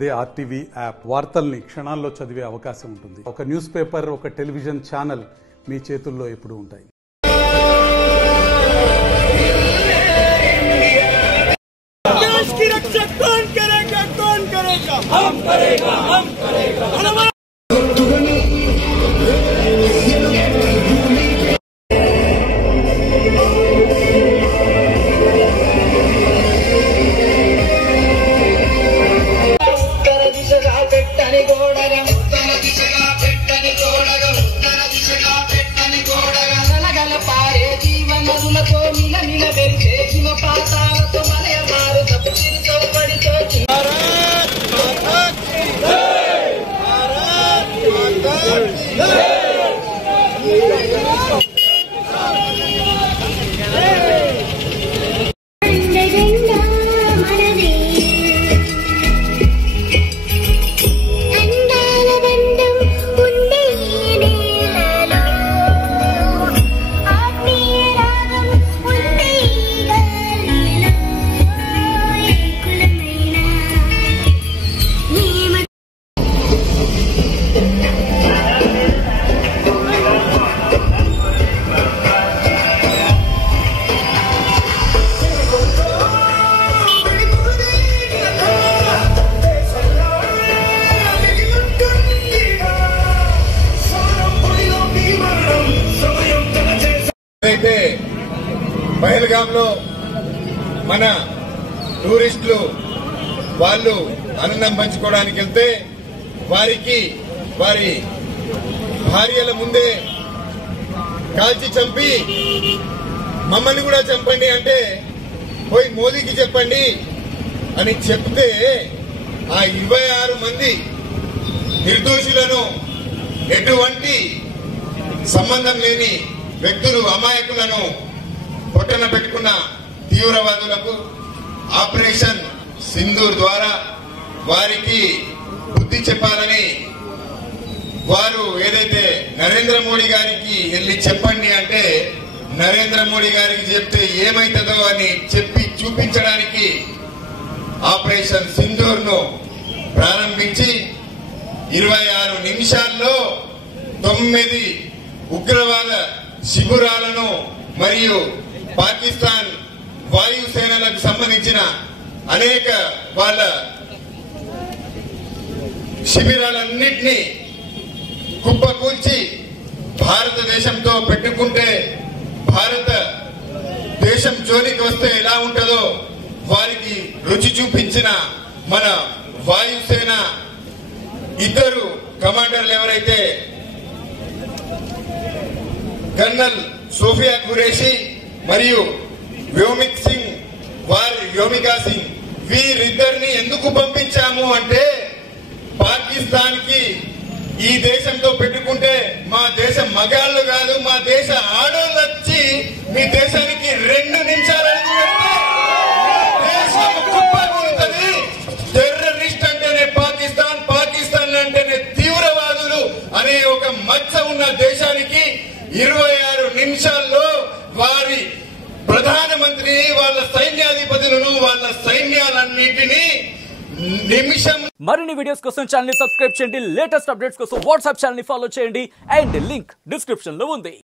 అదే RTV app వార్తల్ని క్షణాల్లో చదివే అవకాశం ఉంటుంది. ఒక న్యూస్ పేపర్, ఒక టెలివిజన్ ఛానల్ మీ చేతుల్లో ఎప్పుడూ ఉంటాయి. देश की रक्षा कौन करेगा? कौन करेगा? हम करेगा, हम करेगा। అయితే పహల్గాంలో మన టూరిస్టులు వాళ్ళు ఆనందం పంచుకోవడానికి వెళ్తే వారికి వారి భార్యల ముందే కాల్చి చంపి మమ్మల్ని కూడా చంపండి అంటే పోయి మోదీకి చెప్పండి అని చెప్తే ఆ 26 మంది నిర్దోషులను ఎటువంటి సంబంధం లేని వ్యక్తులు అమాయకులను పొట్టన పెట్టుకున్న తీవ్రవాదులకు ఆపరేషన్ సింధూర్ ద్వారా వారికి బుద్ధి చెప్పాలని వారు ఏదైతే నరేంద్ర మోడీ గారికి వెళ్ళి చెప్పండి అంటే నరేంద్ర మోడీ గారికి చెప్తే ఏమైతుందో అని చెప్పి చూపించడానికి ఆపరేషన్ సింధూర్ ను ప్రారంభించి 26 నిమిషాల్లో 9 ఉగ్రవాద శిబిరాలను మరియు పాకిస్తాన్ వాయుసేనలకు సంబంధించిన అనేక వాళ్ళ శిబిరాలన్నింటినీ కుప్పకూల్చి భారతదేశంతో పెట్టుకుంటే భారత దేశం జోలికి వస్తే ఎలా ఉంటుందో వారికి రుచి చూపించిన మన వాయుసేన ఇద్దరు కమాండర్లు ఎవరైతే कर्नल सोफिया कुरेशी మరియు వ్యోమికా సింగ్ వీరిద్దరిని ఎందుకు పంపించాము అంటే పాకిస్తాన్ కి ఈ దేశంతో పెట్టుకుంటే మా దేశం మగాళ్ళు కాదు, మా దేశ ఆడోళ్ళు వచ్చి మీ దేశానికి 2 నిమిషాలకు దేశం కుప్పకూలుతుంది. టెర్రరిస్ట్ అంటేనే పాకిస్తాన్, పాకిస్తాన్ అంటేనే తీవ్రవాదులు అనే ఒక మచ్చ ఉన్న దేశానికి 26 నిమిషాల్లో వారి ప్రధానమంత్రి వాళ్ళ సైన్యాధిపతులను వాళ్ళ సైన్యాలన్నింటినీ నిమిషం. మరిన్ని వీడియోస్ కోసం ఛానల్ ని సబ్స్క్రైబ్ చేయండి. లేటెస్ట్ అప్డేట్స్ కోసం వాట్సాప్ ఛానల్ ని ఫాలో చేయండి. అండ్ లింక్ డిస్క్రిప్షన్ లో ఉంది.